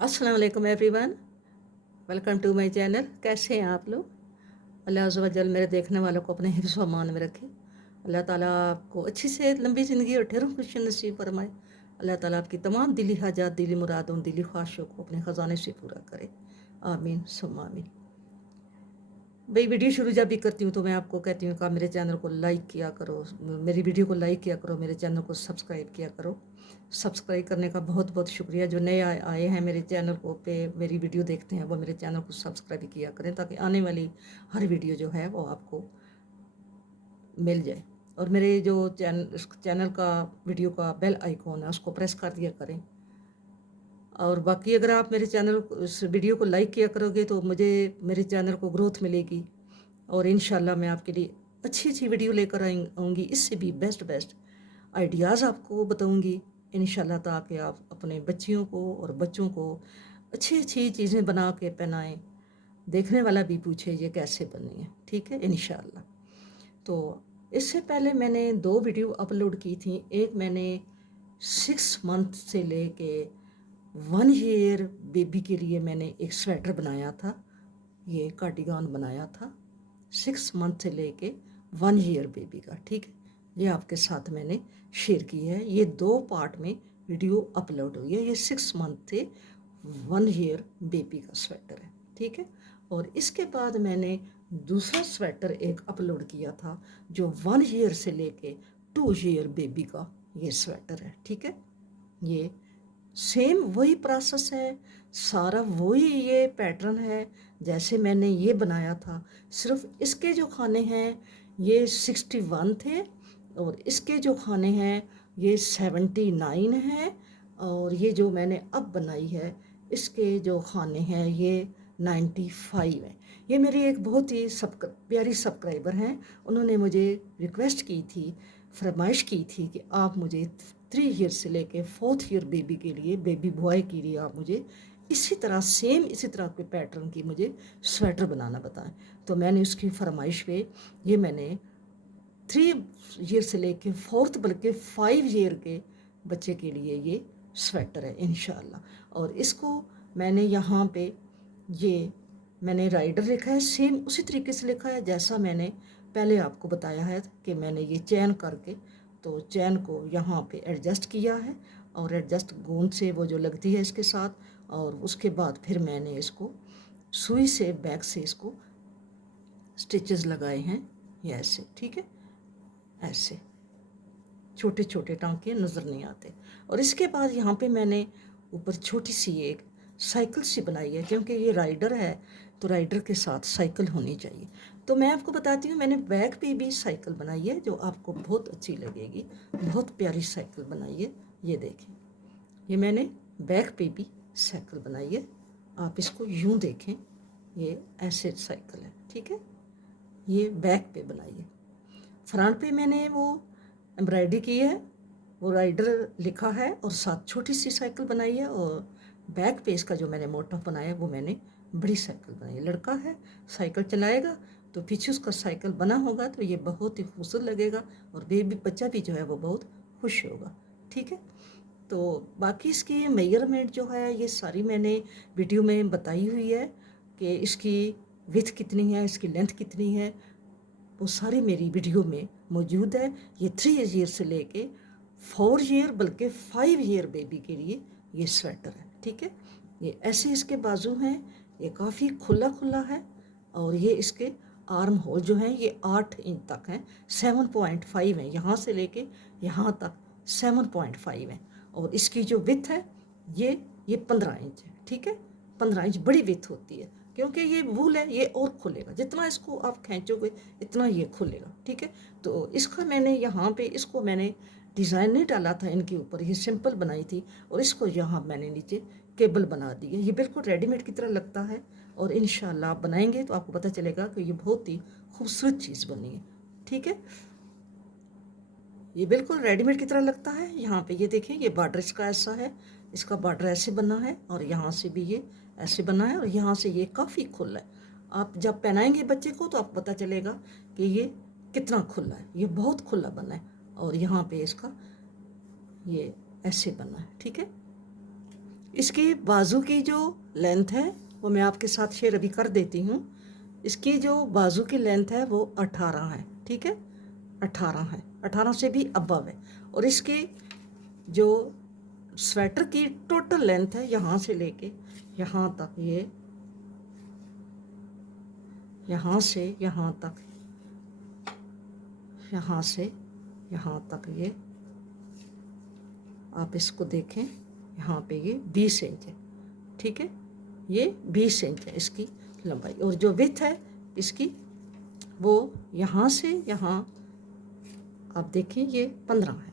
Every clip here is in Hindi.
अस्सलाम वालेकुम everyone, welcome to my channel. कैसे हैं आप लोग? अल्लाह अज़्ज़ व जल मेरे देखने वालों को अपने हिफ्ज़ व अमान में रखे। अल्लाह ताला आपको अच्छी सेहत, लंबी ज़िंदगी और ढेरों खुशी नसीब फरमाए। अल्लाह ताला आपकी तमाम दिली हाजात, दिली मुरादों, दिली ख्वाहिशों को अपने ख़जाने से पूरा करे। आमीन सुम्मा आमीन। भाई वीडियो शुरू जब भी करती हूँ तो मैं आपको कहती हूँ कि आप मेरे चैनल को लाइक किया करो, मेरी वीडियो को लाइक किया करो, मेरे चैनल को सब्सक्राइब किया करो। सब्सक्राइब करने का बहुत बहुत शुक्रिया। जो नए आए हैं मेरे चैनल को पे मेरी वीडियो देखते हैं वो मेरे चैनल को सब्सक्राइब किया करें ताकि आने वाली हर वीडियो जो है वो आपको मिल जाए। और मेरे जो चैनल का वीडियो का बेल आइकॉन है उसको प्रेस कर दिया करें। और बाकी अगर आप मेरे चैनल इस वीडियो को लाइक किया करोगे तो मुझे मेरे चैनल को ग्रोथ मिलेगी और इंशाल्लाह मैं आपके लिए अच्छी अच्छी वीडियो लेकर आऊँगी, इससे भी बेस्ट बेस्ट आइडियाज़ आपको बताऊँगी इंशाल्लाह, ताकि आप अपने बच्चियों को और बच्चों को अच्छी अच्छी चीज़ें बना के पहनाएं। देखने वाला भी पूछे ये कैसे बनी है, ठीक है इंशाल्लाह। तो इससे पहले मैंने 2 वीडियो अपलोड की थी। एक मैंने 6 मंथ से लेके 1 ईयर बेबी के लिए मैंने एक स्वेटर बनाया था, ये कार्डिगान बनाया था 6 मंथ से लेके 1 ईयर बेबी का, ठीक है। ये आपके साथ मैंने शेयर की है। ये 2 पार्ट में वीडियो अपलोड हुई है। ये 6 मंथ से 1 ईयर बेबी का स्वेटर है, ठीक है। और इसके बाद मैंने दूसरा स्वेटर एक अपलोड किया था जो 1 ईयर से लेके 2 ईयर बेबी का ये स्वेटर है, ठीक है। ये सेम वही प्रोसेस है, सारा वही ये पैटर्न है जैसे मैंने ये बनाया था। सिर्फ इसके जो खाने हैं ये 61 थे और इसके जो खाने हैं ये 79 हैं और ये जो मैंने अब बनाई है इसके जो खाने हैं ये 95 हैं। ये मेरी एक बहुत ही प्यारी सब्सक्राइबर हैं, उन्होंने मुझे रिक्वेस्ट की थी, फरमाइश की थी कि आप मुझे 3 ईयर से लेके 4th ईयर बेबी के लिए, बेबी बॉय के लिए आप मुझे इसी तरह सेम इसी तरह के पैटर्न की मुझे स्वेटर बनाना बताएं। तो मैंने उसकी फरमाइश पे ये मैंने 3 ईयर से लेके 4th बल्कि 5 ईयर के बच्चे के लिए ये स्वेटर है इंशाल्लाह। और इसको मैंने यहाँ पे ये मैंने राइडर लिखा है, सेम उसी तरीके से लिखा है जैसा मैंने पहले आपको बताया है कि मैंने ये चैन करके तो चैन को यहाँ पे एडजस्ट किया है और एडजस्ट गोंद से वो जो लगती है इसके साथ, और उसके बाद फिर मैंने इसको सुई से बैक से इसको स्टिचेस लगाए हैं ये ऐसे, ठीक है। ऐसे छोटे छोटे टांके नज़र नहीं आते। और इसके बाद यहाँ पे मैंने ऊपर छोटी सी एक साइकिल सी बनाई है क्योंकि ये राइडर है तो राइडर के साथ साइकिल होनी चाहिए। तो मैं आपको बताती हूँ मैंने बैक पे भी साइकिल बनाई है जो आपको बहुत अच्छी लगेगी, बहुत प्यारी साइकिल बनाई है। ये देखें, ये मैंने बैक पे भी साइकिल बनाई है। आप इसको यूँ देखें, ये ऐसे साइकिल है, ठीक है। ये बैक पे बनाई है। फ्रंट पे मैंने वो एम्ब्रॉयडरी की है, वो राइडर लिखा है और साथ छोटी सी साइकिल बनाई है। और बैक पे इसका जो मैंने मोटिफ बनाया है वो मैंने बड़ी साइकिल बनाई है। लड़का है, साइकिल चलाएगा तो पीछे उसका साइकिल बना होगा तो ये बहुत ही खूबसूरत लगेगा और बेबी बच्चा भी जो है वो बहुत खुश होगा, ठीक है। तो बाकी इसकी मेजरमेंट जो है ये सारी मैंने वीडियो में बताई हुई है कि इसकी विड्थ कितनी है, इसकी लेंथ कितनी है, वो सारी मेरी वीडियो में मौजूद है। ये 3 ईयर से लेके 4 ईयर बल्कि 5 ईयर बेबी के लिए ये स्वेटर है, ठीक है। ये ऐसे इसके बाजू हैं, ये काफ़ी खुला खुला है और ये इसके आर्म होल जो हैं ये 8 इंच तक हैं, 7.5 हैं, यहाँ से लेके यहाँ तक 7.5 हैं। और इसकी जो विथ है ये 15 इंच है, ठीक है। 15 इंच बड़ी विथ होती है क्योंकि ये वूल है, ये और खुलेगा, जितना इसको आप खींचोगे इतना ये खुलेगा, ठीक है। तो इसका मैंने यहाँ पे इसको मैंने डिज़ाइन नहीं डाला था इनके ऊपर, ये सिंपल बनाई थी और इसको यहाँ मैंने नीचे केबल बना दी है। ये बिल्कुल रेडीमेड की तरह लगता है और इंशाल्लाह आप बनाएंगे तो आपको पता चलेगा कि ये बहुत ही खूबसूरत चीज़ बनी है, ठीक है। ये बिल्कुल रेडीमेड की तरह लगता है। यहाँ पे ये देखें, ये बॉर्डर इसका ऐसा है, इसका बॉर्डर ऐसे बना है और यहाँ से भी ये ऐसे बना है और यहाँ से ये काफ़ी खुला है। आप जब पहनाएंगे बच्चे को तो आपको पता चलेगा कि ये कितना खुला है, ये बहुत खुला बना है। और यहाँ पे इसका ये ऐसे बना है, ठीक है। इसकी बाजू की जो लेंथ है वो मैं आपके साथ शेयर अभी कर देती हूँ। इसकी जो बाजू की लेंथ है वो 18 है, ठीक है, 18 है, 18 से भी अबव है। और इसकी जो स्वेटर की टोटल लेंथ है यहाँ से लेके यहाँ तक, ये यहाँ से यहाँ तक, यहाँ से यहाँ तक, ये आप इसको देखें, यहाँ पे ये 20 इंच है, ठीक है, ये 20 इंच है इसकी लंबाई। और जो विड्थ है इसकी वो यहाँ से यहाँ आप देखें ये 15 है,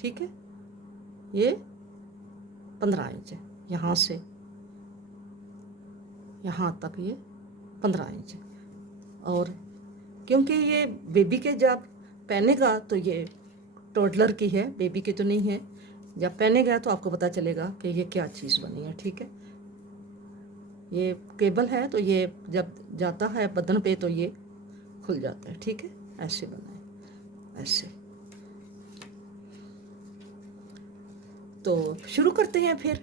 ठीक है, ये 15 इंच है, यहाँ से यहाँ तक ये 15 इंच है। और क्योंकि ये बेबी के जब पहनेगा तो ये टोडलर की है, बेबी की तो नहीं है, जब पहनेगा तो आपको पता चलेगा कि ये क्या चीज़ बनी है, ठीक है। ये केबल है तो ये जब जाता है बदन पे तो ये खुल जाता है, ठीक है, ऐसे बना है, ऐसे। तो शुरू करते हैं फिर।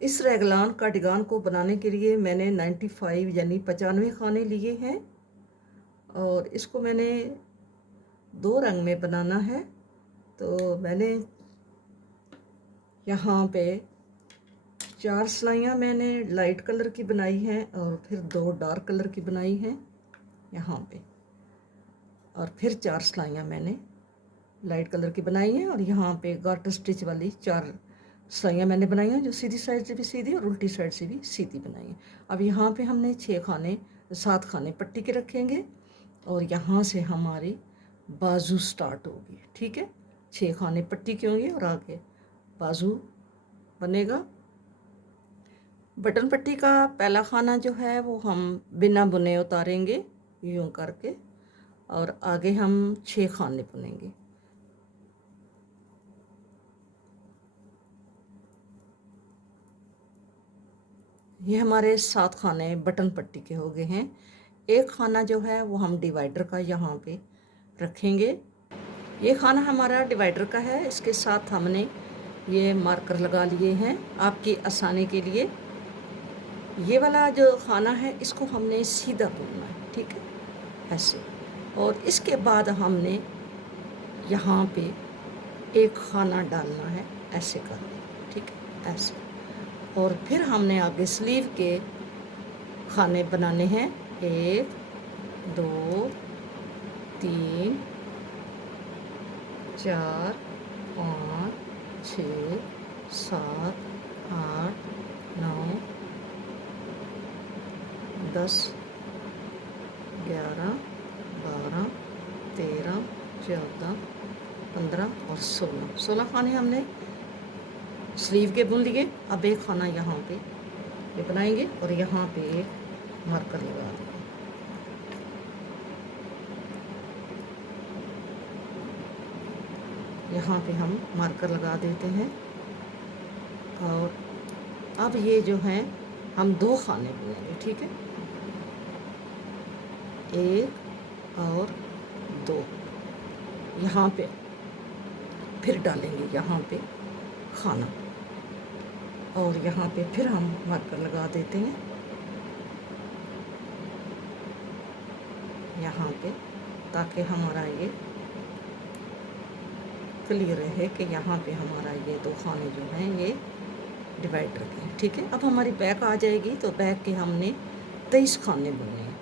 इस रेगलान कार्डिगान को बनाने के लिए मैंने 95 यानी 95 खाने लिए हैं और इसको मैंने 2 रंग में बनाना है। तो मैंने यहाँ पे 4 सिलाइयाँ मैंने लाइट कलर की बनाई हैं और फिर 2 डार्क कलर की बनाई हैं यहाँ पे, और फिर 4 सिलाइयाँ मैंने लाइट कलर की बनाई हैं। और यहाँ पे गार्टर स्टिच वाली 4 सिलाइयाँ मैंने बनाई हैं, जो सीधी साइड से भी सीधी और उल्टी साइड से भी सीधी बनाई हैं। अब यहाँ पे हमने 7 खाने पट्टी के रखेंगे और यहाँ से हमारी बाजू स्टार्ट होगी, ठीक है। 6 खाने पट्टी के होंगे और आगे बाजू बनेगा। बटन पट्टी का पहला खाना जो है वो हम बिना बुने उतारेंगे यूँ करके, और आगे हम 6 खाने बुनेंगे। ये हमारे 7 खाने बटन पट्टी के हो गए हैं। एक खाना जो है वो हम डिवाइडर का यहाँ पे रखेंगे। ये खाना हमारा डिवाइडर का है, इसके साथ हमने ये मार्कर लगा लिए हैं आपकी आसानी के लिए। ये वाला जो खाना है इसको हमने सीधा बुनना है, ठीक है, ऐसे। और इसके बाद हमने यहाँ पे एक खाना डालना है, ऐसे करके, ठीक है, ऐसे। और फिर हमने आगे स्लीव के खाने बनाने हैं, 1 2 3 4 5 6 7 8 9 10 11 12 13 14 15 और 16 खाने हमने स्लीव के बुन लिए। अब एक खाना यहाँ पे ये बनाएंगे और यहाँ पे एक मार्कर लगा देंगे। यहाँ पे हम मार्कर लगा देते हैं। और अब ये जो हैं हम 2 खाने बुनेंगे, ठीक है, 1 और 2 यहाँ पे फिर डालेंगे यहाँ पे खाना, और यहाँ पे फिर हम मार्कर लगा देते हैं यहाँ पे, ताकि हमारा ये क्लियर रहे कि यहाँ पे हमारा ये 2 खाने जो हैं ये डिवाइडर के हैं, ठीक है। अब हमारी बैक आ जाएगी तो बैक के हमने 23 खाने बुनने हैं,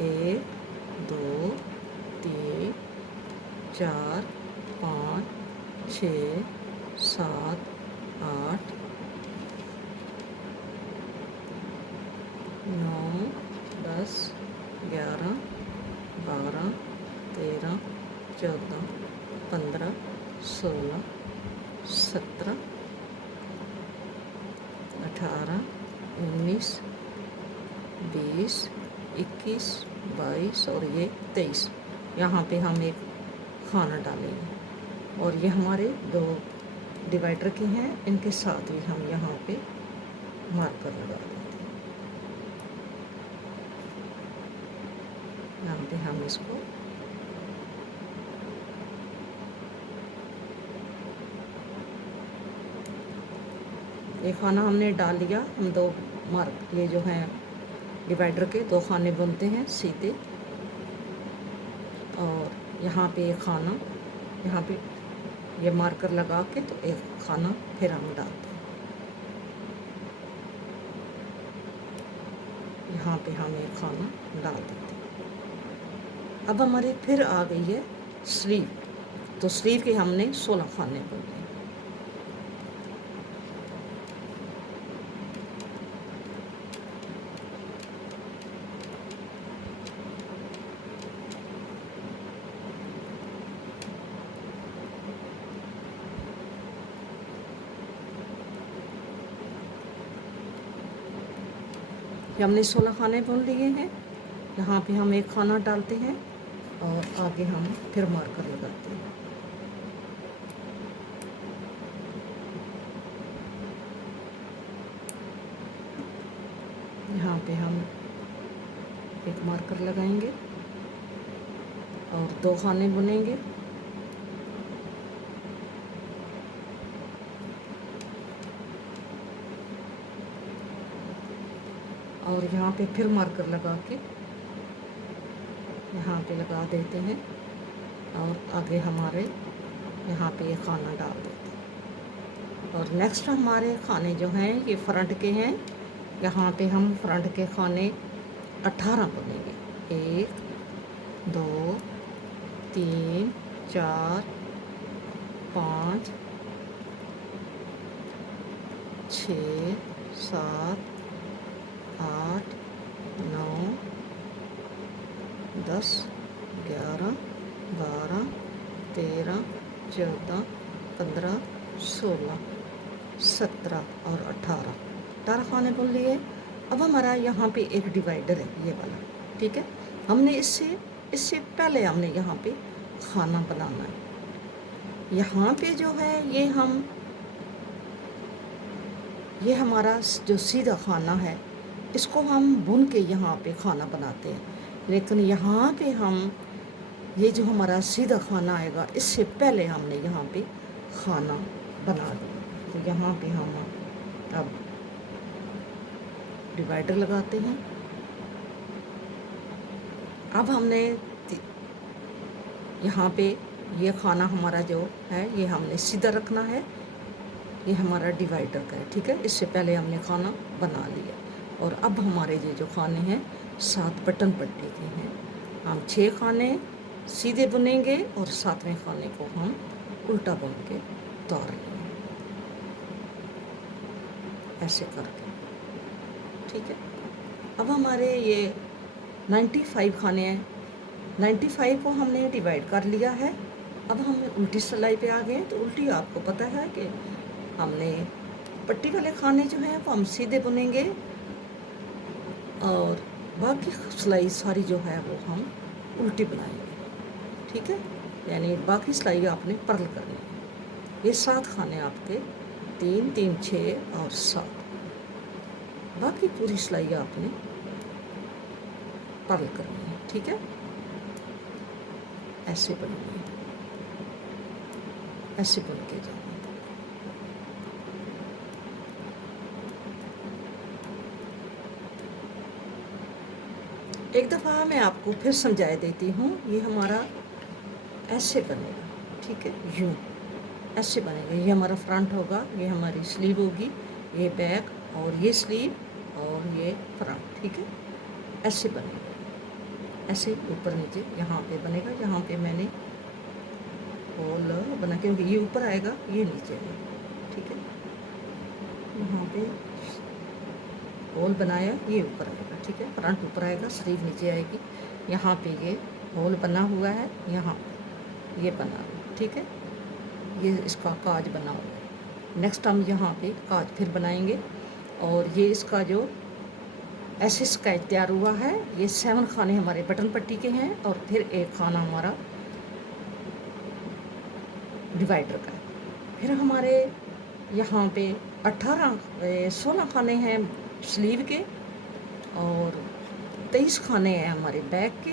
1 2 3 4 5 6 7 8 9 10 11 12 13 14 15 16 17 18 19 20 21 22 और ये 23। यहाँ पे हम एक खाना डालेंगे और ये हमारे 2 डिवाइडर के हैं, इनके साथ भी हम यहाँ पे मार्कर लगा देते हैं। यहाँ पे हम इसको एक खाना हमने डाल लिया। हम दो मार्क ये जो है डिवाइडर के दो खाने बुनते हैं सीधे, और यहाँ पे एक खाना, यहाँ पे ये मार्कर लगा के तो एक खाना फिर हम डालते हैं। यहाँ पे हम एक खाना डाल देते हैं। अब हमारी फिर आ गई है स्लीव, तो स्लीव के हमने 16 खाने बुनने। हमने 16 खाने बुन लिए हैं। यहाँ पे हम एक खाना डालते हैं और आगे हम फिर मार्कर लगाते हैं। यहाँ पे हम एक मार्कर लगाएंगे और दो खाने बुनेंगे। और यहाँ पे फिर मार्कर लगा के यहाँ पे लगा देते हैं और आगे हमारे यहाँ पे ये खाना डाल देते हैं। और नेक्स्ट हमारे खाने जो हैं ये फ्रंट के हैं। यहाँ पे हम फ्रंट के खाने 18 बुनेंगे। 1 2 3 4 5 6 7 8 9 10 11 12 13 14 15 16 17 और 18 खाने बुन लिए। अब हमारा यहाँ पे एक डिवाइडर है ये वाला, ठीक है। हमने इससे पहले हमने यहाँ पे खाना बनाना है। यहाँ पे जो है ये हमारा जो सीधा खाना है इसको हम बुन के यहाँ पे खाना बनाते हैं। लेकिन यहाँ पे हम ये जो हमारा सीधा खाना आएगा इससे पहले हमने यहाँ पे खाना बना दिया। तो यहाँ पे हम अब डिवाइडर लगाते हैं। अब हमने यहाँ पे ये खाना हमारा जो है ये हमने सीधा रखना है। ये हमारा डिवाइडर का है, ठीक है। इससे पहले हमने खाना बना लिया। और अब हमारे ये जो खाने हैं 7 बटन पट्टी के हैं। हम 6 खाने सीधे बुनेंगे और 7वें खाने को हम उल्टा बुन के तोड़ लेंगे, ऐसे करके, ठीक है। अब हमारे ये 95 खाने हैं। 95 को हमने डिवाइड कर लिया है। अब हम उल्टी सिलाई पे आ गए हैं। तो उल्टी आपको पता है कि हमने पट्टी वाले खाने जो हैं वो हम सीधे बुनेंगे और बाकी सिलाई सारी जो है वो हम उल्टी बनाएंगे, ठीक है। यानी बाकी सिलाई आपने पर्ल करनी है। ये 7 खाने आपके 3 3 6 और 7, बाकी पूरी सिलाई आपने पर्ल करनी है, ठीक है। ऐसे बननी है, ऐसे बुन के जाना। एक दफ़ा मैं आपको फिर समझा देती हूँ। ये हमारा ऐसे बनेगा, ठीक है, यूँ ऐसे बनेगा। ये हमारा फ्रंट होगा, ये हमारी स्लीव होगी, ये बैक और ये स्लीव और ये फ्रंट, ठीक है। ऐसे बनेगा, ऐसे ऊपर नीचे यहाँ पे बनेगा। यहाँ पे मैंने होल बना, क्योंकि ये ऊपर आएगा ये नीचे आएगा, ठीक है। यहाँ पे होल बनाया, ये ऊपर आएगा, ठीक है। फ्रंट ऊपर आएगा, स्लीव नीचे आएगी। यहाँ पे ये होल बना हुआ है, यहाँ पे ये बना हुआ, ठीक है। ये इसका काज बना हुआ है। नेक्स्ट हम यहाँ पे काज फिर बनाएंगे। और ये इसका जो ऐसे स्केच तैयार हुआ है, ये 7 खाने हमारे बटन पट्टी के हैं और फिर एक खाना हमारा डिवाइडर का है। फिर हमारे यहाँ पे 16 खाने हैं स्लीव के और 23 खाने हैं हमारे बैक के।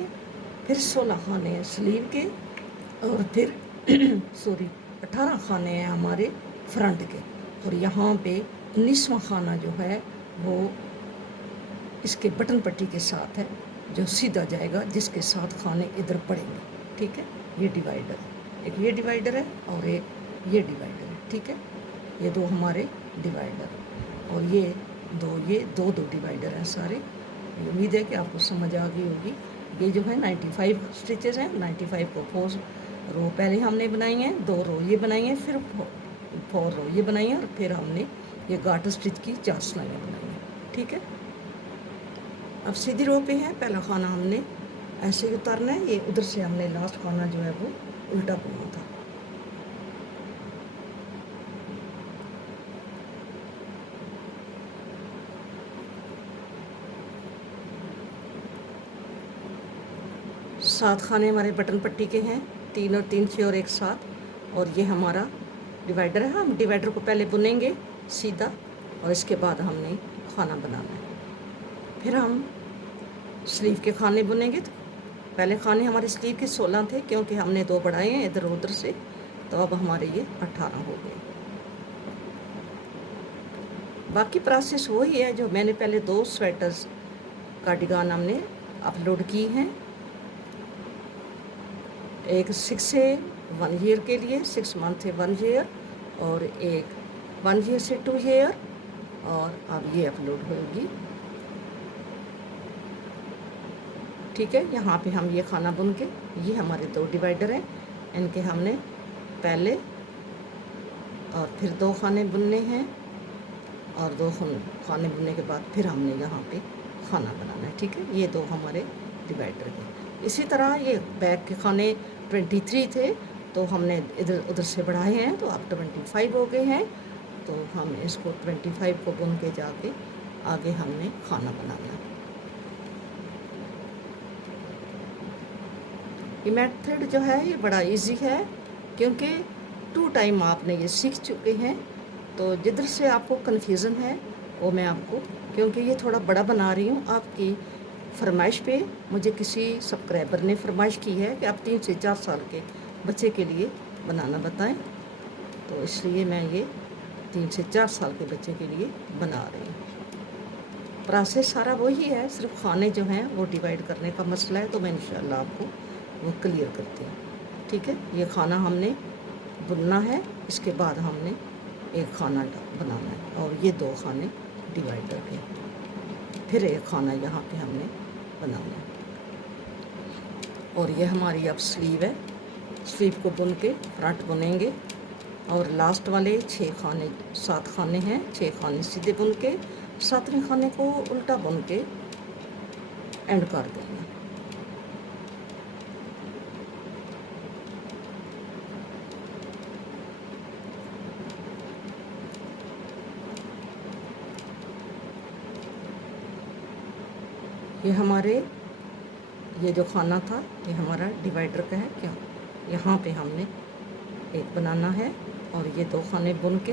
फिर 16 खाने हैं स्लीव के और फिर 18 खाने हैं हमारे फ्रंट के। और यहाँ पे 19वां खाना जो है वो इसके बटन पट्टी के साथ है, जो सीधा जाएगा, जिसके साथ खाने इधर पड़ेंगे। ठीक है, ये डिवाइडर है, एक ये डिवाइडर है और एक ये डिवाइडर है। ठीक है, ये दो हमारे डिवाइडर और ये दो डिवाइडर हैं सारे। उम्मीद है कि आपको समझ आ गई होगी। ये जो है 95 स्टिचेस हैं। 95 को 4 रो पहले हमने बनाई हैं, 2 रो ये बनाई हैं, फिर 4 रो ये बनाई हैं और फिर हमने ये गार्टर स्टिच की 4 सिलाइयाँ बनाई हैं। ठीक है, अब सीधी रो पे है, पहला खाना हमने ऐसे ही उतारना है। ये उधर से हमने लास्ट खाना जो है वो उल्टा बुना था। सात खाने हमारे बटन पट्टी के हैं, 3 और 3 6 और एक साथ। और ये हमारा डिवाइडर है। हम डिवाइडर को पहले बुनेंगे सीधा और इसके बाद हमने खाना बनाना है। फिर हम स्लीव के खाने बुनेंगे। तो पहले खाने हमारे स्लीव के 16 थे, क्योंकि हमने 2 बढ़ाए हैं इधर उधर से, तो अब हमारे ये 18 हो गए। बाकी प्रोसेस वही है जो मैंने पहले 2 स्वेटर्स कार्डिगान हमने अपलोड की हैं। एक 6 से 1 ईयर के लिए, 6 मंथ से 1 ईयर, और एक 1 ईयर से 2 ईयर, और अब ये अपलोड होगी। ठीक है, यहाँ पे हम ये खाना बुन के, ये हमारे 2 डिवाइडर हैं, इनके हमने पहले और फिर 2 खाने बुनने हैं, और 2 खाने बुनने के बाद फिर हमने यहाँ पे खाना बनाना है। ठीक है, ये 2 हमारे डिवाइडर के। इसी तरह ये बैक के खाने 23 थे, तो हमने इधर उधर से बढ़ाए हैं, तो अब 25 हो गए हैं। तो हम इसको 25 को बुन के जाके आगे हमने खाना बनाना है। ये मेथड जो है ये बड़ा इजी है, क्योंकि 2 टाइम आपने ये सीख चुके हैं। तो जिधर से आपको कन्फ्यूज़न है वो मैं आपको, क्योंकि ये थोड़ा बड़ा बना रही हूँ आपकी फरमाइश पे। मुझे किसी सब्सक्राइबर ने फरमाइश की है कि आप 3 से 4 साल के बच्चे के लिए बनाना बताएं, तो इसलिए मैं ये 3 से 4 साल के बच्चे के लिए बना रही हूँ। प्रोसेस सारा वही है, सिर्फ खाने जो हैं वो डिवाइड करने का मसला है, तो मैं इंशाल्लाह आपको वो क्लियर करती हूँ। ठीक है, ये खाना हमने बुनना है, इसके बाद हमने एक खाना बनाना है, और ये 2 खाने डिवाइडर के, फिर एक खाना यहाँ पे हमने बनाना है। और ये हमारी अब स्लीव है। स्लीव को बुन के फ्रंट बुनेंगे, और लास्ट वाले 6 खाने 7 खाने हैं, 6 खाने सीधे बुन के 7वें खाने को उल्टा बुन के एंड कर देंगे। ये हमारे ये जो खाना था ये हमारा डिवाइडर का है। क्यों, यहाँ पे हमने एक बनाना है, और ये 2 खाने बुन के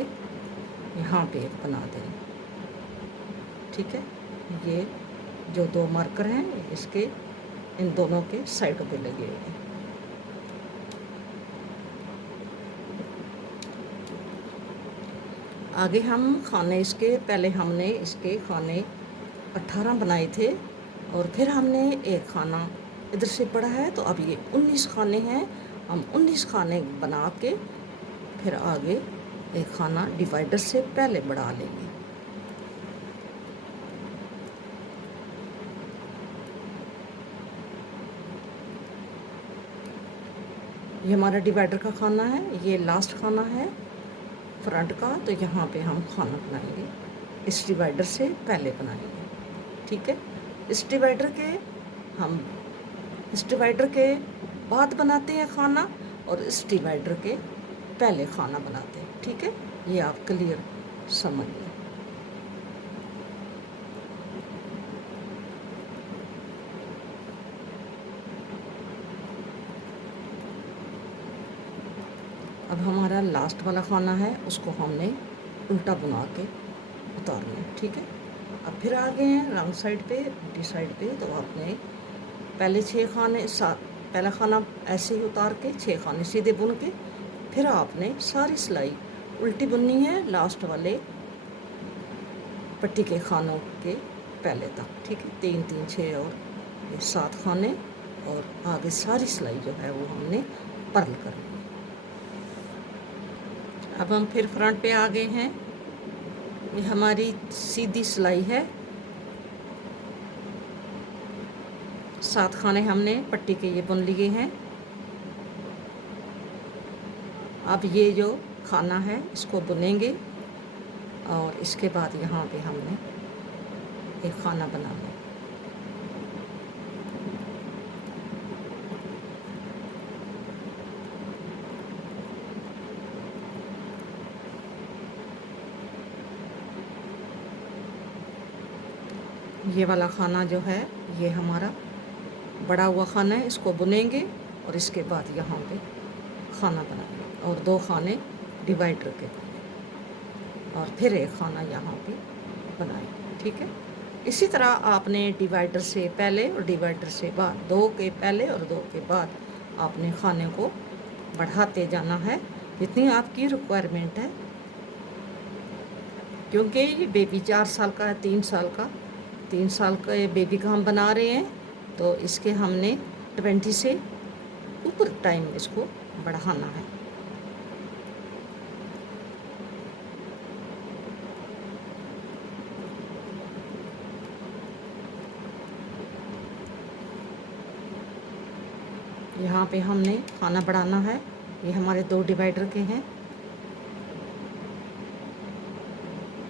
यहाँ पे एक बना देंगे। ठीक है, ये जो 2 मार्कर हैं इसके इन दोनों के साइडों पे लगे हुए हैं। आगे हम खाने इसके, पहले हमने इसके खाने 18 बनाए थे, और फिर हमने एक खाना इधर से पड़ा है, तो अब ये 19 खाने हैं। हम 19 खाने बना के फिर आगे एक खाना डिवाइडर से पहले बढ़ा लेंगे। ये हमारा डिवाइडर का खाना है, ये लास्ट खाना है फ्रंट का, तो यहाँ पे हम खाना बनाएंगे, इस डिवाइडर से पहले बनाएंगे। ठीक है, इस डिवाइडर के बाद बनाते हैं खाना, और इस डिवाइडर के पहले खाना बनाते हैं। ठीक है, ये आप क्लियर समझ लें। अब हमारा लास्ट वाला खाना है, उसको हमने उल्टा बुना के उतारना है। ठीक है, अब फिर आ गए हैं रंग साइड पे, उल्टी साइड पे, तो आपने पहले 6 खाने पहला खाना ऐसे ही उतार के 6 खाने सीधे बुन के, फिर आपने सारी सिलाई उल्टी बुननी है। लास्ट वाले पट्टी के खानों के पहले तक, ठीक है। 3 3 6 और ये 7 खाने, और आगे सारी सिलाई जो है वो हमने पर्ल कर ली। अब हम फिर फ्रंट पे आ गए हैं। ये हमारी सीधी सिलाई है। 7 खाने हमने पट्टी के ये बुन लिए हैं। अब ये जो खाना है इसको बुनेंगे, और इसके बाद यहाँ पे हमने एक खाना बनाना है। ये वाला खाना जो है ये हमारा बड़ा हुआ खाना है, इसको बुनेंगे और इसके बाद यहाँ पे खाना बनाएंगे, और 2 खाने डिवाइड करके बुनेंगे, और फिर एक खाना यहाँ पे बनाएंगे, ठीक है। इसी तरह आपने डिवाइडर से पहले और डिवाइडर से बाद, 2 के पहले और 2 के बाद आपने खाने को बढ़ाते जाना है जितनी आपकी रिक्वायरमेंट है, क्योंकि ये बेबी 4 साल का है, 3 साल का, 3 साल का ये बेबी का हम बना रहे हैं, तो इसके हमने 20 से ऊपर टाइम इसको बढ़ाना है। यहाँ पे हमने खाना बढ़ाना है। ये हमारे 2 डिवाइडर के हैं,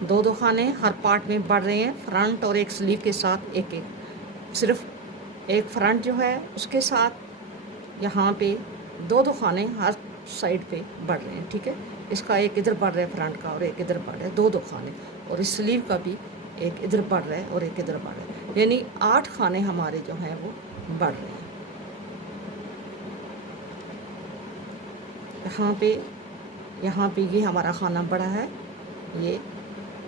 2 खाने हर पार्ट में बढ़ रहे हैं, फ्रंट और एक स्लीव के साथ एक एक, सिर्फ एक फ्रंट जो है उसके साथ यहाँ पे 2 खाने हर साइड पे बढ़ रहे हैं, ठीक है। इसका एक इधर बढ़ रहा है फ्रंट का, और एक इधर बढ़ रहा है, 2 खाने, और इस स्लीव का भी एक इधर बढ़ रहा है और एक इधर बढ़ रहा है, यानी 8 खाने हमारे जो हैं वो बढ़ रहे हैं। यहाँ पे ये हमारा खाना बड़ा है ये,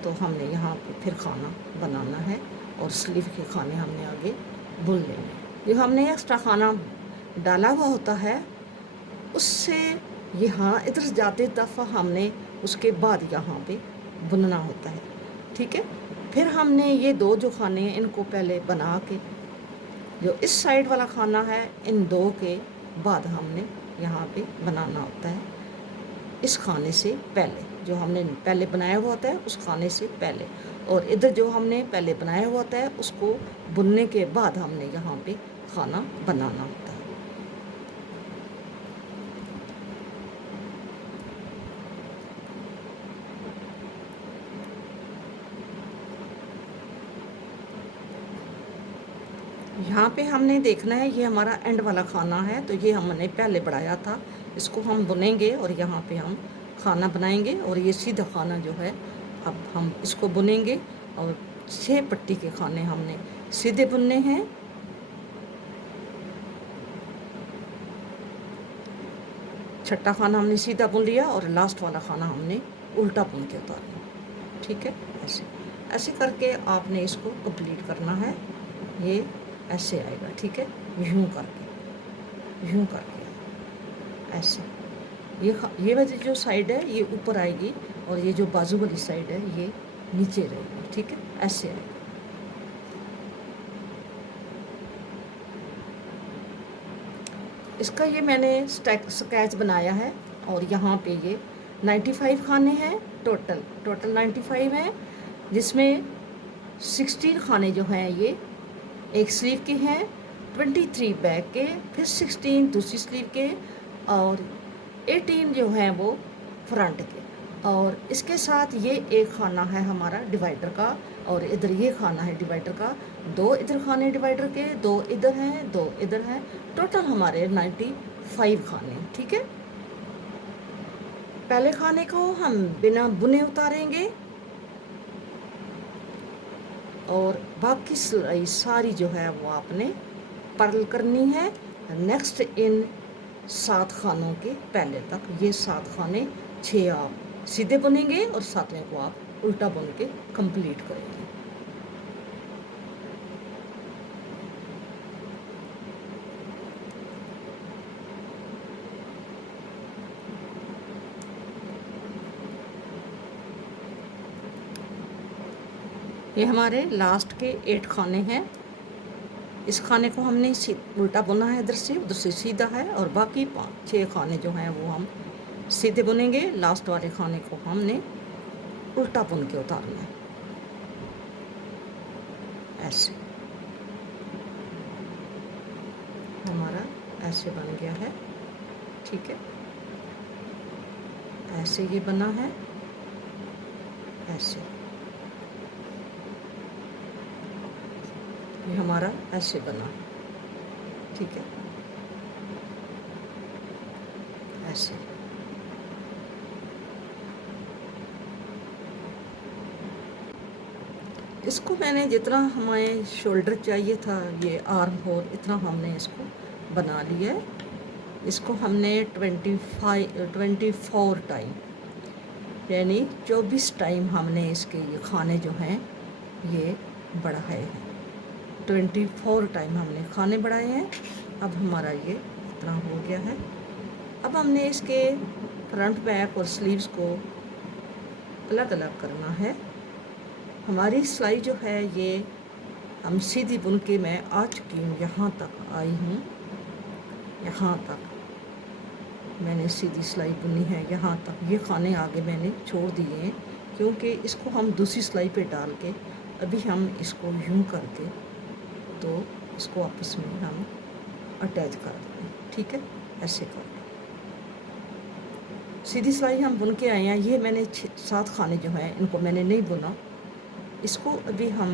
तो हमने यहाँ पे फिर खाना बनाना है, और स्लीव के खाने हमने आगे बुन लेंगे। जो हमने एक्स्ट्रा खाना डाला हुआ होता है उससे यहाँ इधर जाते दफ़ा हमने उसके बाद यहाँ पे बुनना होता है, ठीक है। फिर हमने ये 2 जो खाने हैं इनको पहले बना के, जो इस साइड वाला खाना है इन 2 के बाद हमने यहाँ पे बनाना होता है, इस खाने से पहले, जो हमने पहले बनाया हुआ होता है उस खाने से पहले, और इधर जो हमने पहले बनाया हुआ होता है उसको बुनने के बाद हमने यहाँ पे खाना बनाना होता है। यहाँ पे हमने देखना है ये हमारा एंड वाला खाना है, तो ये हमने पहले बढ़ाया था, इसको हम बुनेंगे और यहाँ पे हम खाना बनाएंगे, और ये सीधा खाना जो है अब हम इसको बुनेंगे, और 6 पट्टी के खाने हमने सीधे बुनने हैं। छठा खाना हमने सीधा बुन लिया, और लास्ट वाला खाना हमने उल्टा बुन के उतारना, ठीक है। ऐसे ऐसे करके आपने इसको कंप्लीट करना है। ये ऐसे आएगा, ठीक है, यूँ करके ऐसे। ये वाली जो साइड है ये ऊपर आएगी, और ये जो बाजू वाली साइड है ये नीचे रहेगी, ठीक है, ऐसे आएगा। इसका ये मैंने स्केच बनाया है, और यहाँ पे ये 95 खाने हैं, टोटल 95 हैं, जिसमें 16 खाने जो हैं ये एक स्लीव के हैं, 23 बैक के, फिर 16 दूसरी स्लीव के, और 18 जो हैं वो फ्रंट के, और इसके साथ ये एक खाना है हमारा डिवाइडर का, और इधर ये खाना है डिवाइडर का, 2 इधर खाने डिवाइडर के, 2 इधर हैं, 2 इधर हैं, टोटल हमारे 95 खाने, ठीक है। पहले खाने को हम बिना बुने उतारेंगे, और बाकी सिलाई सारी जो है वो आपने पर्ल करनी है। नेक्स्ट इन 7 खानों के पहले तक, ये 7 खाने 6 आप सीधे बुनेंगे, और 7वें को आप उल्टा बुन के कंप्लीट करेंगे। ये हमारे लास्ट के 8 खाने हैं। इस खाने को हमने उल्टा बुना है, उधर से सीधा है, और बाकी 5-6 खाने जो हैं वो हम सीधे बुनेंगे। लास्ट वाले खाने को हमने उल्टा बुन के उतारना है, ऐसे। हमारा ऐसे बन गया है, ठीक है। ऐसे ये बना है, ऐसे। ये हमारा ऐसे बना है, ठीक है, ऐसे। इसको मैंने जितना हमें शोल्डर चाहिए था, ये आर्म होल, इतना हमने इसको बना लिया है। इसको हमने 24 टाइम, यानी 24 टाइम हमने इसके ये खाने जो हैं ये बढ़ाए हैं। 24 टाइम हमने खाने बढ़ाए हैं। अब हमारा ये इतना हो गया है। अब हमने इसके फ्रंट, बैक और स्लीव्स को अलग अलग करना है। हमारी सिलाई जो है ये हम सीधी बुन के मैं आ चुकी हूँ, यहाँ तक आई हूँ, यहाँ तक मैंने सीधी सिलाई बुनी है, यहाँ तक। ये खाने आगे मैंने छोड़ दिए हैं, क्योंकि इसको हम दूसरी सिलाई पे डाल के अभी हम इसको यूं करके तो इसको आपस में हम अटैच कर देंगे, ठीक है। ऐसे कर सीधी सिलाई हम बुन के आए हैं। ये मैंने 7 खाने जो हैं इनको मैंने नहीं बुना, इसको अभी हम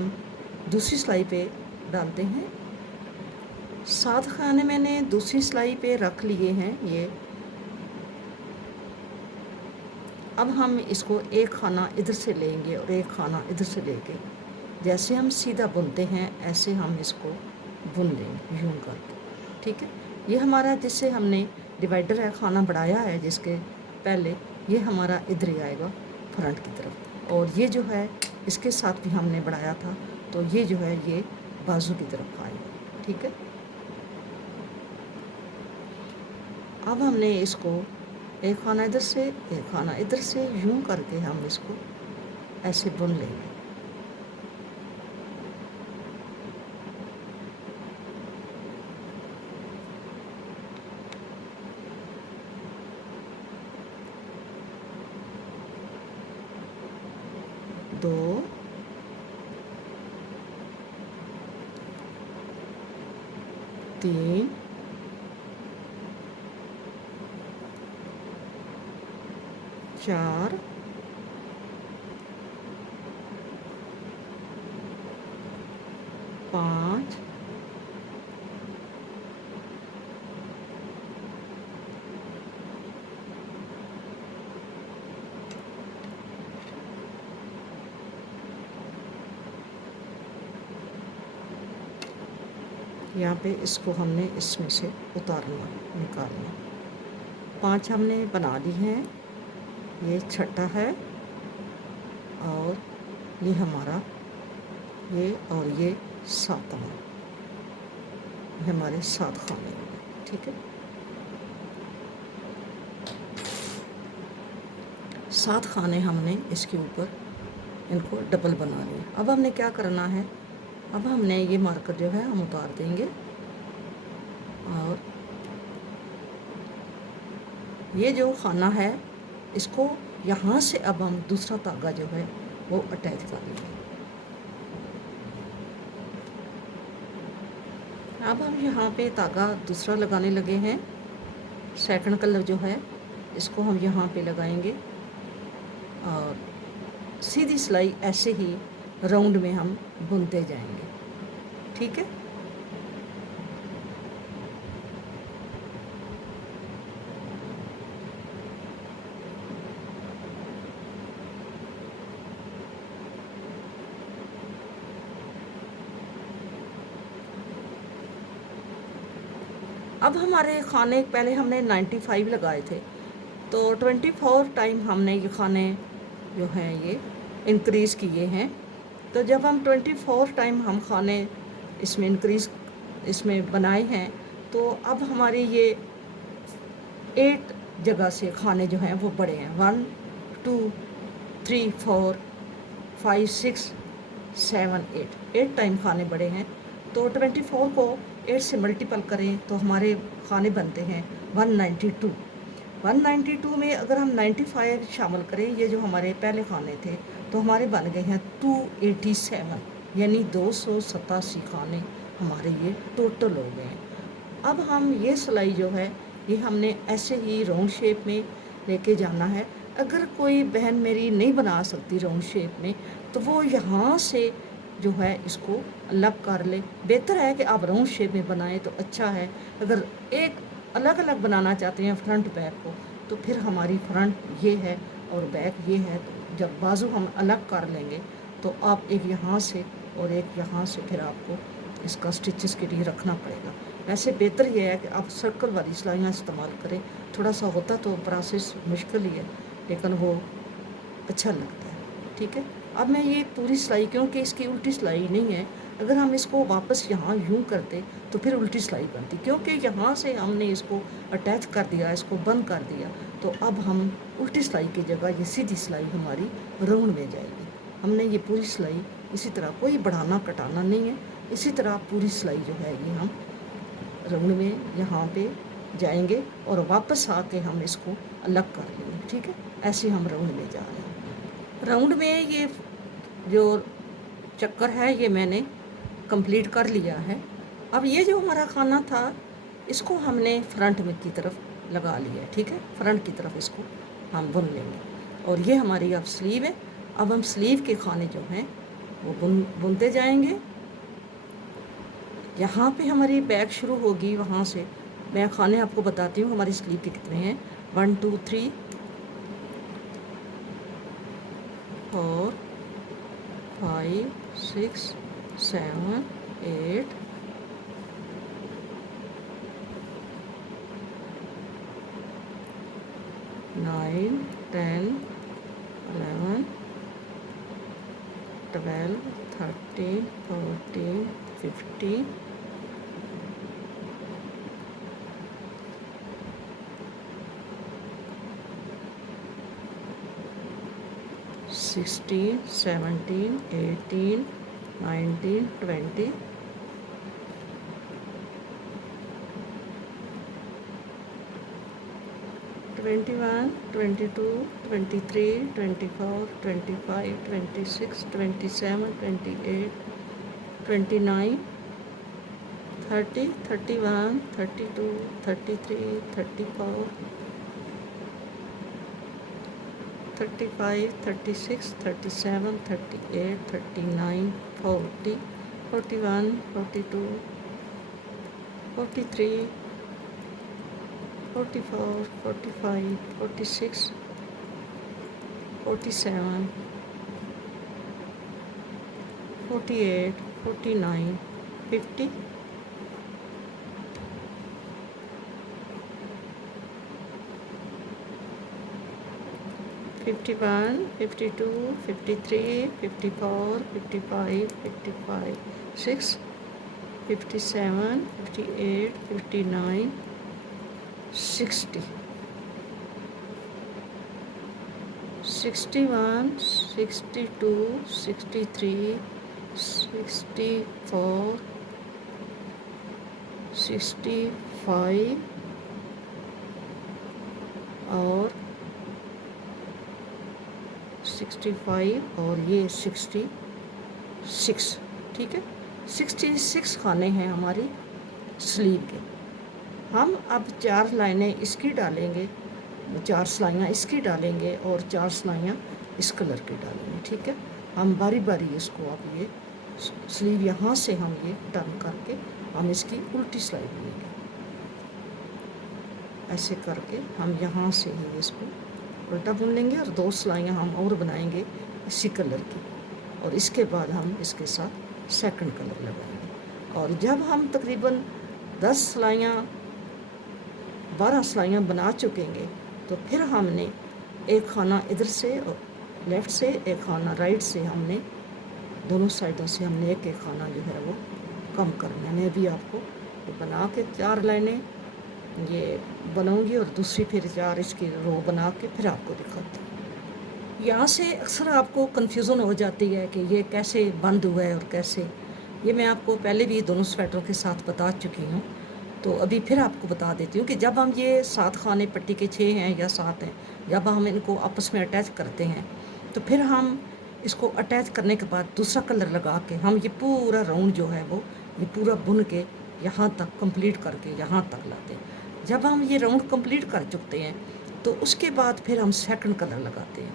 दूसरी सिलाई पे डालते हैं। 7 खाने मैंने दूसरी सिलाई पे रख लिए हैं ये। अब हम इसको एक खाना इधर से लेंगे और एक खाना इधर से लेके, जैसे हम सीधा बुनते हैं ऐसे हम इसको बुन लेंगे यूं करके, ठीक है। ये हमारा जिससे हमने डिवाइडर है, खाना बढ़ाया है जिसके पहले, ये हमारा इधर ही आएगा फ्रंट की तरफ, और ये जो है इसके साथ भी हमने बढ़ाया था, तो ये जो है ये बाजू की तरफ आएगा, ठीक है। अब हमने इसको एक खाना इधर से, एक खाना इधर से, यूं करके हम इसको ऐसे बुन लेंगे। दो, तीन, चार, पाँच, यहाँ पे इसको हमने इसमें से उतारना, निकालना। 5 हमने बना ली हैं, ये छठा है, और ये हमारा ये, और ये 7वां, ये हमारे 7 खाने हो गए, ठीक है। 7 खाने हमने इसके ऊपर इनको डबल बना लिया। अब हमने क्या करना है, अब हमने ये मार्कर जो है हम उतार देंगे, और ये जो खाना है इसको यहाँ से अब हम दूसरा धागा जो है वो अटैच कर लेंगे। अब हम यहाँ पे धागा दूसरा लगाने लगे हैं। सेकंड कलर जो है इसको हम यहाँ पे लगाएंगे, और सीधी सिलाई ऐसे ही राउंड में हम बुनते जाएंगे, ठीक है। अब हमारे खाने पहले हमने 95 लगाए थे, तो 24 टाइम हमने ये खाने जो हैं ये इंक्रीज़ किए हैं। तो जब हम 24 टाइम हम खाने इसमें इंक्रीज़ इसमें बनाए हैं, तो अब हमारे ये 8 जगह से खाने जो हैं वो बड़े हैं। 1 2 3 4 5 6 7 8 8 टाइम खाने बड़े हैं, तो 24 को 8 से मल्टीपल करें तो हमारे खाने बनते हैं 192। 192 में अगर हम 95 शामिल करें, ये जो हमारे पहले खाने थे, तो हमारे बन गए हैं 287, यानी 287 खाने हमारे ये टोटल हो गए हैं। अब हम ये सिलाई जो है ये हमने ऐसे ही राउंड शेप में लेके जाना है। अगर कोई बहन मेरी नहीं बना सकती राउंड शेप में, तो वो यहाँ से जो है इसको अलग कर ले। बेहतर है कि आप राउंड शेप में बनाएं तो अच्छा है। अगर एक अलग अलग बनाना चाहते हैं फ्रंट बैक को, तो फिर हमारी फ्रंट ये है और बैक ये है। तो जब बाजू हम अलग कर लेंगे तो आप एक यहाँ से और एक यहाँ से फिर आपको इसका स्टिचेस के लिए रखना पड़ेगा। वैसे बेहतर ये है कि आप सर्कल वाली सिलाइयाँ इस्तेमाल करें। थोड़ा सा होता तो प्रोसेस मुश्किल ही है, लेकिन वो अच्छा लगता है। ठीक है, अब मैं ये पूरी सिलाई, क्योंकि इसकी उल्टी सिलाई नहीं है, अगर हम इसको वापस यहाँ यूँ करते तो फिर उल्टी सिलाई बनती, क्योंकि यहाँ से हमने इसको अटैच कर दिया, इसको बंद कर दिया। तो अब हम उल्टी सिलाई की जगह ये सीधी सिलाई हमारी राउंड में जाएगी। हमने ये पूरी सिलाई इसी तरह, कोई बढ़ाना घटाना नहीं है, इसी तरह पूरी सिलाई जो है ये हम राउंड में यहाँ पे जाएंगे और वापस आके हम इसको अलग कर लेंगे। ठीक है, ऐसे हम राउंड में जा रहे हैं। राउंड में ये जो चक्कर है ये मैंने कंप्लीट कर लिया है। अब ये जो हमारा खाना था इसको हमने फ्रंट में की तरफ लगा लिया है। ठीक है, फ्रंट की तरफ इसको हम बुन लेंगे। और ये हमारी अब स्लीव है। अब हम स्लीव के खाने जो हैं वो बुनते जाएंगे। यहाँ पे हमारी बैक शुरू होगी, वहाँ से मैं खाने आपको बताती हूँ हमारी स्लीव के कितने हैं। 1 2 3 4 5 6 7 8 9 10 11 12 13 14 15 16 17 18 19 20 21 22 23 24 25 26 27 28 29 30 31 32 33 34 35 36 37 38 39 40 41 42 43 44 45 46 47 48 49 50 51 52 53 54 55 55 6 57 58 59 60 61 62 63 64 65 और 65 और ये 66। ठीक है, 66 खाने हैं हमारी स्लीव के। हम अब 4 लाइनें इसकी डालेंगे, 4 सिलाइयाँ इसकी डालेंगे और 4 सिलाइयाँ इस कलर की डालेंगे। ठीक है, हम बारी बारी इसको अब ये स्लीव यहाँ से हम ये टर्न करके हम इसकी उल्टी सिलाई बुनेंगे। ऐसे करके हम यहाँ से ही इसको उल्टा बुन लेंगे और 2 सिलाइयाँ हम और बनाएंगे इसी कलर की, और इसके बाद हम इसके साथ सेकंड कलर लगाएंगे। और जब हम तकरीबन 10 सिलाइयाँ 12 सिलाइयाँ बना चुकेंगे तो फिर हमने एक खाना इधर से और लेफ़्ट से, एक खाना राइट से, हमने दोनों साइडों से हमने एक एक खाना जो है वो कम करना है। मैं भी आपको बना के 4 लाइनें ये बनाऊंगी और दूसरी फिर 4 इसकी रो बना के फिर आपको दिखाती हूँ। यहाँ से अक्सर आपको कन्फ्यूज़न हो जाती है कि ये कैसे बंद हुआ है और कैसे। ये मैं आपको पहले भी दोनों स्वेटरों के साथ बता चुकी हूँ, तो अभी फिर आपको बता देती हूँ कि जब हम ये 7 खाने पट्टी के 6 हैं या 7 हैं, जब हम इनको आपस में अटैच करते हैं तो फिर हम इसको अटैच करने के बाद दूसरा कलर लगा के हम ये पूरा राउंड जो है वो ये पूरा बुन के यहाँ तक कंप्लीट करके यहाँ तक लाते हैं। जब हम ये राउंड कंप्लीट कर चुकते हैं तो उसके बाद फिर हम सेकंड कलर लगाते हैं।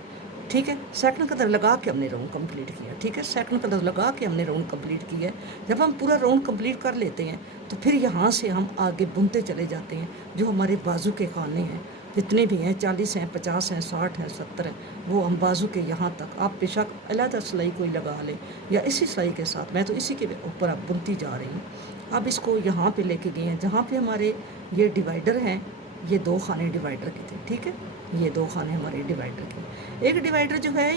ठीक है, सेकंड कलर लगा के हमने राउंड कंप्लीट किया। ठीक है, सेकंड कलर लगा के हमने राउंड कंप्लीट किया है। जब हम पूरा राउंड कंप्लीट कर लेते हैं तो फिर यहाँ से हम आगे बुनते चले जाते हैं। जो हमारे बाजू के खाने हैं जितने भी हैं, 40 हैं, 50 हैं, 60 हैं, 70 हैं, वो हम बाजू के यहाँ तक आप बेशक अलग सिलाई कोई लगा लें या इसी सिलाई के साथ, मैं तो इसी के ऊपर अब बुनती जा रही हूँ। अब इसको यहाँ पे लेके गए हैं जहाँ पे हमारे ये डिवाइडर हैं, ये 2 खाने डिवाइडर के थे। ठीक है, ये 2 खाने हमारे डिवाइडर के। एक डिवाइडर जो है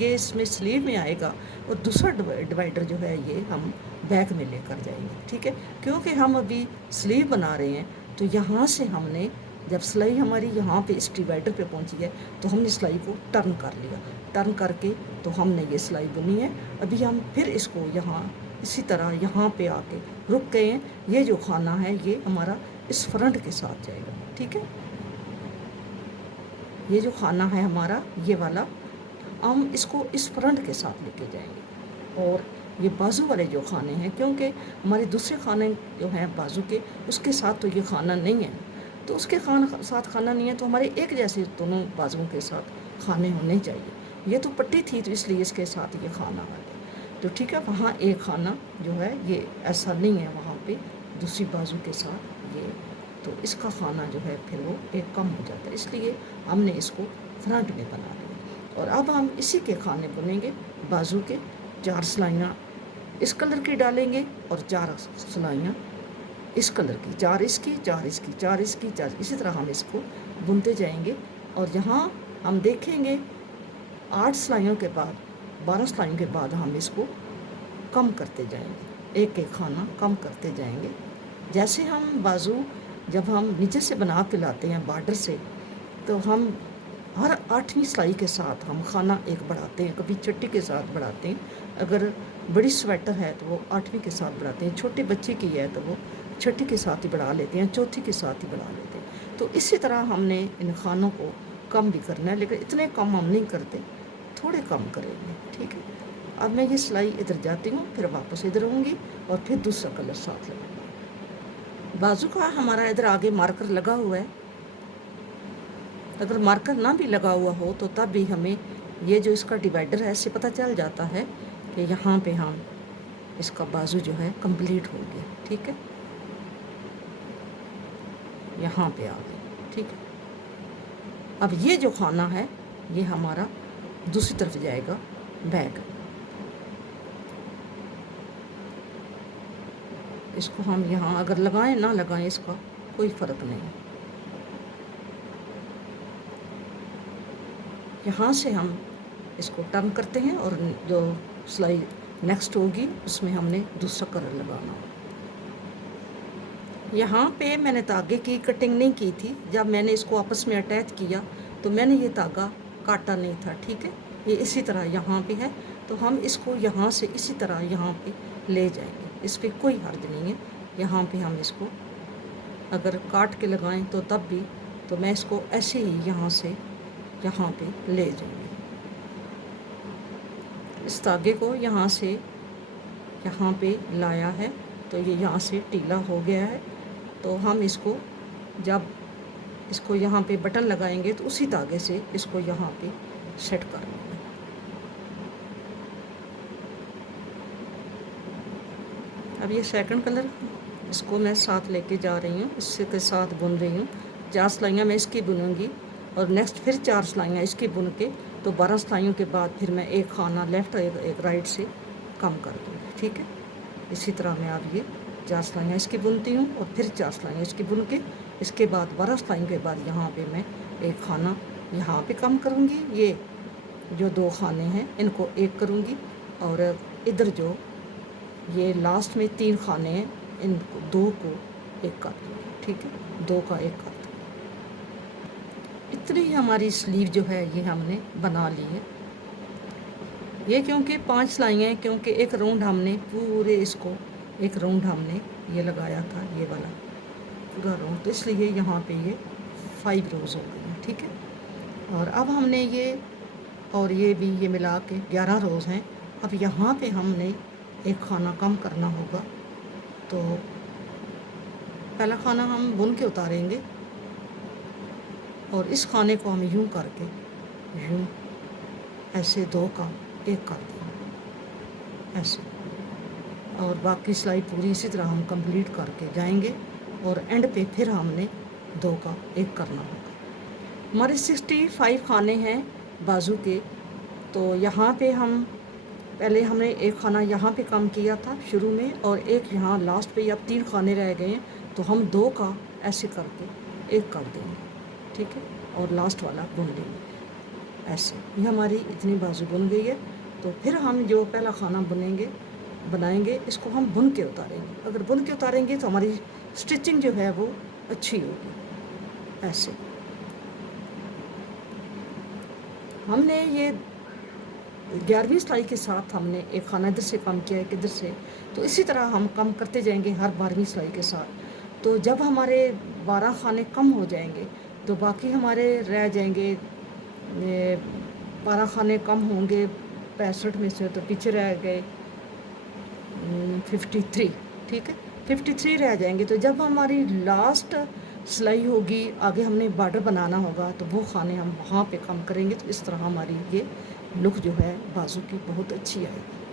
ये इसमें स्लीव में आएगा और दूसरा डिवाइडर जो है ये हम बैक में लेकर जाएंगे। ठीक है, क्योंकि हम अभी स्लीव बना रहे हैं तो यहाँ से हमने जब सिलाई हमारी यहाँ पे इस डिवाइडर पे पहुँची है तो हमने सिलाई को टर्न कर लिया। टर्न करके तो हमने ये सिलाई बुनी है। अभी हम फिर इसको यहाँ इसी तरह यहाँ पे आके रुक गए हैं। ये जो खाना है ये हमारा इस फ्रंट के साथ जाएगा। ठीक है, ये जो खाना है हमारा ये वाला हम इसको इस फ्रंट के साथ लेके जाएंगे। और ये बाजू वाले जो खाने हैं, क्योंकि हमारे दूसरे खाने जो हैं बाजू के उसके साथ तो ये खाना नहीं है, तो उसके साथ खाना नहीं है तो हमारे एक जैसे दोनों बाजुओं के साथ खाने होने चाहिए। ये तो पट्टी थी तो इसलिए इसके साथ ये खाना आ गया। तो ठीक है, वहाँ एक खाना जो है ये ऐसा नहीं है, वहाँ पे दूसरी बाजू के साथ ये, तो इसका खाना जो है फिर वो एक कम हो जाता है, इसलिए हमने इसको फ्रंट में बना लिया। और अब हम इसी के खाने बुनेंगे। बाजू के 4 सिलाइयाँ इस कलर की डालेंगे और 4 सिलाइयाँ इस कलर की, 4 इसकी, 4 इसकी, 4 इसकी, 4, इसी तरह हम इसको बुनते जाएंगे। और यहाँ हम देखेंगे 8 सिलाइयों के बाद, 12 सिलाइयों के बाद हम इसको कम करते जाएंगे, एक एक खाना कम करते जाएंगे। जैसे हम बाजू जब हम नीचे से बना के लाते हैं बॉर्डर से, तो हम हर 8वीं सिलाई के साथ हम खाना एक बढ़ाते हैं, कभी छठी के साथ बढ़ाते हैं। अगर बड़ी स्वेटर है तो वो 8वीं के साथ बढ़ाते हैं, छोटे बच्चे की है तो वो छठी के साथ ही बढ़ा लेते हैं, चौथी के साथ ही बढ़ा लेते हैं। तो इसी तरह हमने इन खानों को कम भी करना है, लेकिन इतने कम हम नहीं करते, थोड़े कम करेंगे। ठीक है, अब मैं ये सिलाई इधर जाती हूँ, फिर वापस इधर आऊँगी और फिर दूसरा कलर साथ लगाऊँगी। बाजू का हमारा इधर आगे मार्कर लगा हुआ है। अगर मार्कर ना भी लगा हुआ हो तो तब भी हमें ये जो इसका डिवाइडर है इससे पता चल जाता है कि यहाँ पे हम इसका बाजू जो है कंप्लीट हो गया। ठीक है, यहाँ पे आ गए। ठीक है, अब ये जो खाना है ये हमारा दूसरी तरफ जाएगा बैक। इसको हम यहाँ अगर लगाएं ना लगाएं इसका कोई फ़र्क नहीं है। यहाँ से हम इसको टर्न करते हैं और जो सिलाई नेक्स्ट होगी उसमें हमने दूसरा कलर लगाना होगा। यहाँ पे मैंने धागे की कटिंग नहीं की थी, जब मैंने इसको आपस में अटैच किया तो मैंने ये धागा काटा नहीं था। ठीक है, ये इसी तरह यहाँ पे है तो हम इसको यहाँ से इसी तरह यहाँ पे ले जाएंगे, इस पर कोई हर्ज नहीं है। यहाँ पे हम इसको अगर काट के लगाएं तो तब भी, तो मैं इसको ऐसे ही यहाँ से यहाँ पे ले जाएंगे। इस धागे को यहाँ से यहाँ पे लाया है तो ये यहाँ से टीला हो गया है, तो हम इसको जब इसको यहाँ पे बटन लगाएंगे तो उसी धागे से इसको यहाँ पे सेट कर लेंगे। अब ये सेकंड कलर इसको मैं साथ लेके जा रही हूँ, इससे के साथ बुन रही हूँ। 4 सिलाइयाँ मैं इसकी बुनूँगी और नेक्स्ट फिर 4 सिलाइयाँ इसकी बुन के, तो 12 सिलाइयों के बाद फिर मैं एक खाना लेफ़्ट एक राइट से कम कर दूँगी। ठीक है, इसी तरह मैं अब ये 4 सिलाइयाँ इसकी बुनती हूँ और फिर 4 सिलाइयाँ इसकी बुन के, इसके बाद 12 सिलाइयों के बाद यहाँ पे मैं एक खाना यहाँ पे कम करूँगी। ये जो 2 खाने हैं इनको एक करूँगी और इधर जो ये लास्ट में 3 खाने हैं इनको 2 को एक कर दूँगी। ठीक है, 2 का एक कर दूँगी। इतनी ही हमारी स्लीव जो है ये हमने बना ली है। ये क्योंकि 5 सिलाइयाँ हैं, क्योंकि एक राउंड हमने पूरे इसको एक राउंड हमने ये लगाया था, ये वाला पूरा राउंड, तो इसलिए यहाँ पे ये 5 रोज़ हो गई हैं, ठीक है। और अब हमने ये और ये भी ये मिला के 11 रोज़ हैं। अब यहाँ पे हमने एक खाना कम करना होगा, तो पहला खाना हम बुन के उतारेंगे और इस खाने को हम यूं करके यूं ऐसे 2 का 1 कर देंगे ऐसे, और बाकी सिलाई पूरी इसी तरह हम कंप्लीट करके जाएंगे और एंड पे फिर हमने 2 का 1 करना होगा। हमारे 65 खाने हैं बाजू के, तो यहाँ पे हम पहले हमने एक खाना यहाँ पे कम किया था शुरू में और एक यहाँ लास्ट पे, अब 3 खाने रह गए हैं, तो हम 2 का ऐसे करके 1 कर देंगे, ठीक है, और लास्ट वाला बुन लेंगे ऐसे। ये हमारी इतनी बाजू बुन गई है। तो फिर हम जो पहला खाना बनाएंगे इसको हम बुन के उतारेंगे। अगर बुन के उतारेंगे तो हमारी स्टिचिंग जो है वो अच्छी होगी। ऐसे हमने ये 11वीं सिलाई के साथ हमने एक खाना इधर से कम किया, एक इधर से, तो इसी तरह हम कम करते जाएंगे हर 12वीं सिलाई के साथ। तो जब हमारे 12 खाने कम हो जाएंगे तो बाकी हमारे रह जाएंगे 12 खाने कम होंगे 65 में से, तो पीछे रह गए 53, ठीक है, 53 रह जाएंगे। तो जब हमारी लास्ट सिलाई होगी, आगे हमने बॉर्डर बनाना होगा, तो वो खाने हम वहाँ पे कम करेंगे। तो इस तरह हमारी ये लुक जो है बाजू की बहुत अच्छी आएगी।